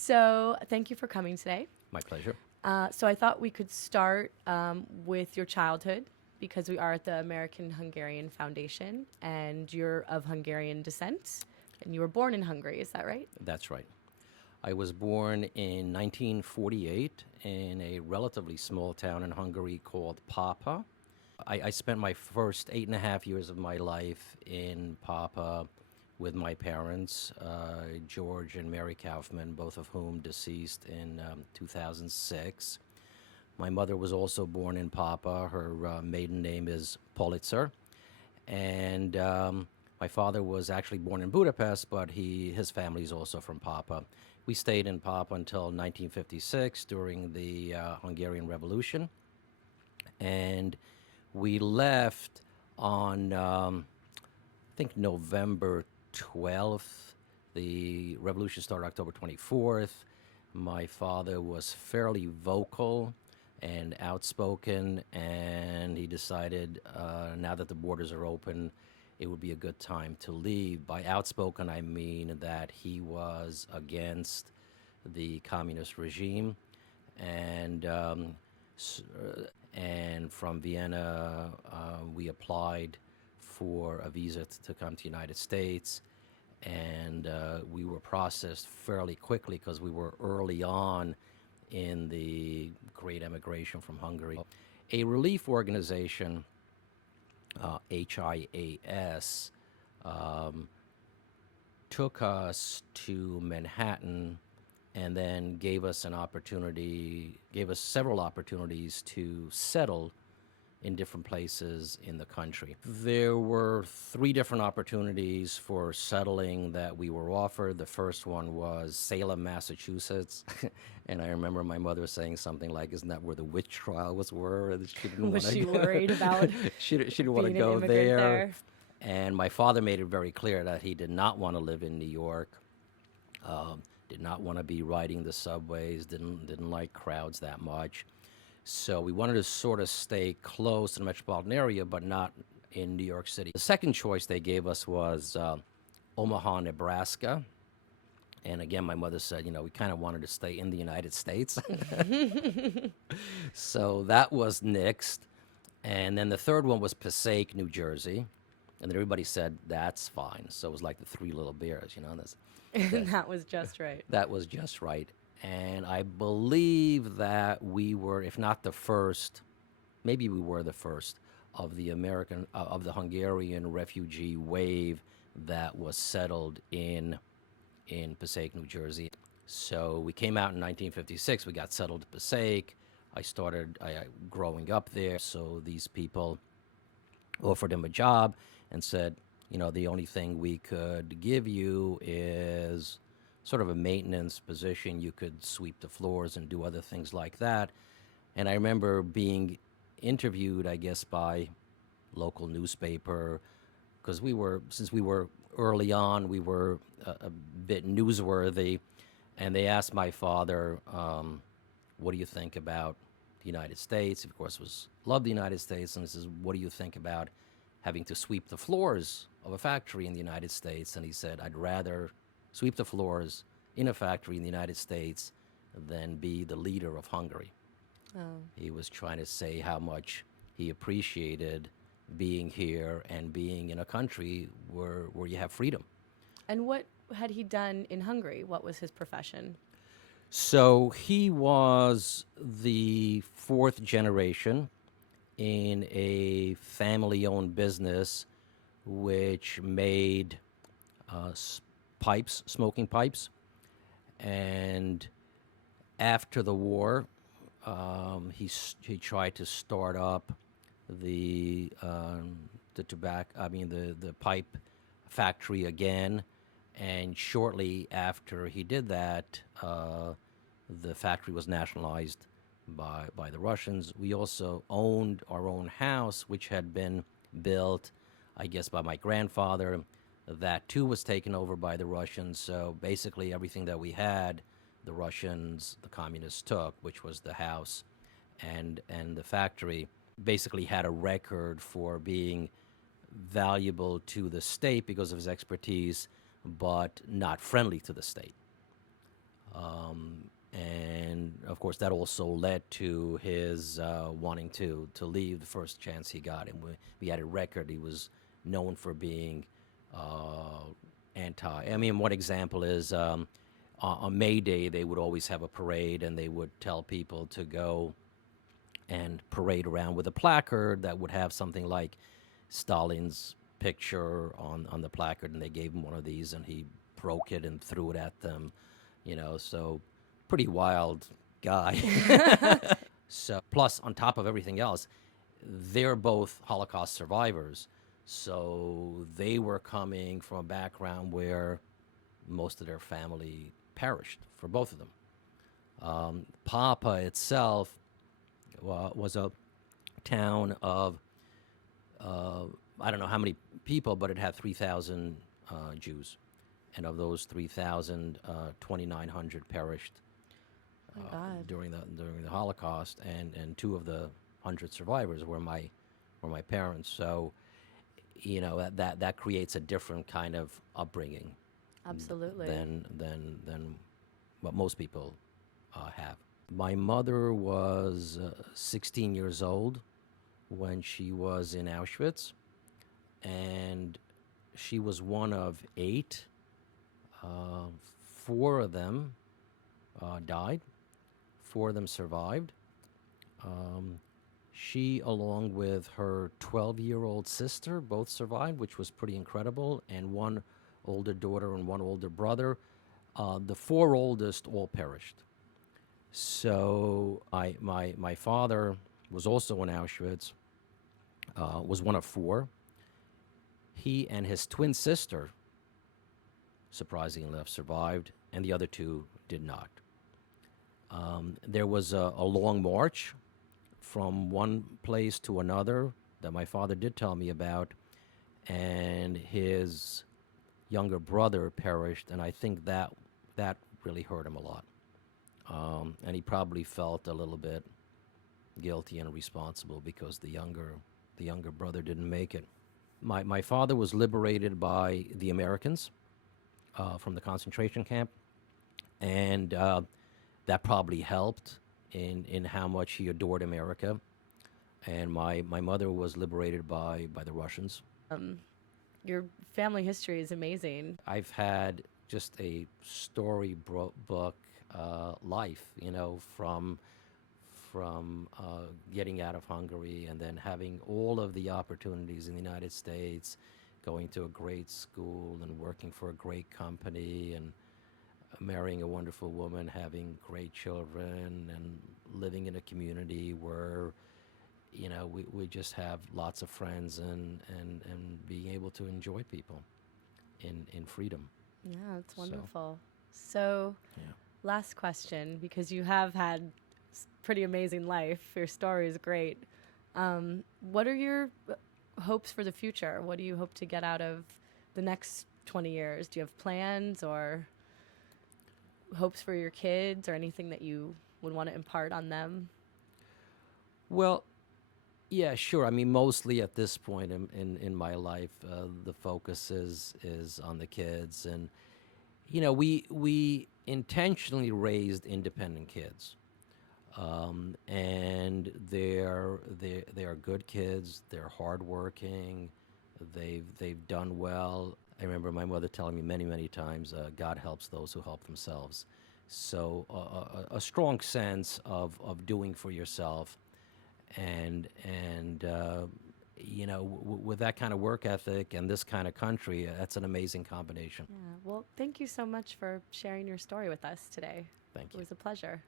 So, thank you for coming today. My pleasure. So, I thought we could start with your childhood because we are at the American Hungarian Foundation and you're of Hungarian descent and you were born in Hungary. Is that right? That's right. I was born in 1948 in a relatively small town in Hungary called Papa. I spent my first 8.5 years of my life in Papa with my parents, George and Mary Kaufman, both of whom deceased in 2006. My mother was also born in Papa. Her maiden name is Politzer. And my father was actually born in Budapest, but his family is also from Papa. We stayed in Papa until 1956 during the Hungarian Revolution. And we left on, I think, November 12th. The revolution started October 24th. My father was fairly vocal and outspoken, and he decided now that the borders are open, it would be a good time to leave. By outspoken, I mean that he was against the communist regime, and and from Vienna, we applied for a visa to come to the United States, and we were processed fairly quickly because we were early on in the great emigration from Hungary. A relief organization, HIAS, took us to Manhattan and then gave us several opportunities to settle in different places in the country. There were 3 different opportunities for settling that we were offered. The first one was Salem, Massachusetts. And I remember my mother saying something like, "Isn't that where the witch trials were?" And she didn't Was want she to worried about she didn't want to being an go immigrant there. there? And my father made it very clear that he did not want to live in New York. Did not want to be riding the subways, didn't like crowds that much. So we wanted to sort of stay close to the metropolitan area, but not in New York City. The second choice they gave us was Omaha, Nebraska. And again, my mother said, we kind of wanted to stay in the United States. So that was nixed. And then the third one was Passaic, New Jersey. And then everybody said, that's fine. So it was like the 3 little bears, And that was just right. That was just right. And I believe that we were, if not the first, maybe we were the first of the Hungarian refugee wave that was settled in Passaic, New Jersey. So we came out in 1956. We got settled in Passaic. I started growing up there. So these people offered him a job and said, the only thing we could give you is sort of a maintenance position. You could sweep the floors and do other things like that. And I remember being interviewed, I guess, by local newspaper, because since we were early on, we were a bit newsworthy. And they asked my father, what do you think about the United States? Of course, loved the United States. And he says, what do you think about having to sweep the floors of a factory in the United States? And he said, I'd rather sweep the floors in a factory in the United States than be the leader of Hungary. Oh. He was trying to say how much he appreciated being here and being in a country where you have freedom. And what had he done in Hungary? What was his profession? So he was the 4th generation in a family-owned business which made smoking pipes. And after the war, he tried to start up the pipe factory again. And shortly after he did that, the factory was nationalized by the Russians. We also owned our own house, which had been built, I guess, by my grandfather. That too was taken over by the Russians. So basically everything that we had, the communists took, which was the house and the factory. Basically had a record for being valuable to the state because of his expertise, but not friendly to the state. course, that also led to his wanting to leave the first chance he got. And we had a record. He was known for being anti. I mean, one example is on May Day, they would always have a parade, and they would tell people to go and parade around with a placard that would have something like Stalin's picture on the placard, and they gave him one of these, and he broke it and threw it at them, so pretty wild guy. So, plus, on top of everything else, they're both Holocaust survivors, so they were coming from a background where most of their family perished, for both of them. Papa itself was a town of, I don't know how many people, but it had 3,000 Jews. And of those 3,000, 2,900 perished Oh my God. during the Holocaust, and two of the 100 survivors were my parents. So, that creates a different kind of upbringing Absolutely. than what most people have. My mother was 16 years old when she was in Auschwitz, and she was one of 8. 4 of them died. 4 of them survived. She, along with her 12-year-old sister, both survived, which was pretty incredible, and 1 older daughter and 1 older brother. The 4 oldest all perished. So my father was also in Auschwitz, was one of 4. He and his twin sister, surprisingly enough, survived, and the other 2 did not. There was a long march from one place to another that my father did tell me about, and his younger brother perished, and I think that really hurt him a lot. And he probably felt a little bit guilty and responsible because the younger brother didn't make it. My father was liberated by the Americans from the concentration camp, and that probably helped in how much he adored America. And my mother was liberated by the Russians. Your family history is amazing. I've had just a storybook life, from getting out of Hungary and then having all of the opportunities in the United States, going to a great school and working for a great company and marrying a wonderful woman, having great children, and living in a community where, we just have lots of friends and being able to enjoy people in freedom. Yeah, it's So, wonderful. So, yeah. last question, because you have had pretty amazing life. Your story is great. What are your hopes for the future? What do you hope to get out of the next 20 years? Do you have plans or hopes for your kids or anything that you would want to impart on them? Well, yeah, sure. I mean, mostly at this point in my life, the focus is on the kids, and we intentionally raised independent kids, and they're good kids. They're hardworking. They've done well. I remember my mother telling me many times, God helps those who help themselves. So a strong sense of doing for yourself, and with that kind of work ethic and this kind of country, that's an amazing combination. Yeah. Well, thank you so much for sharing your story with us today. Thank It you. was a pleasure.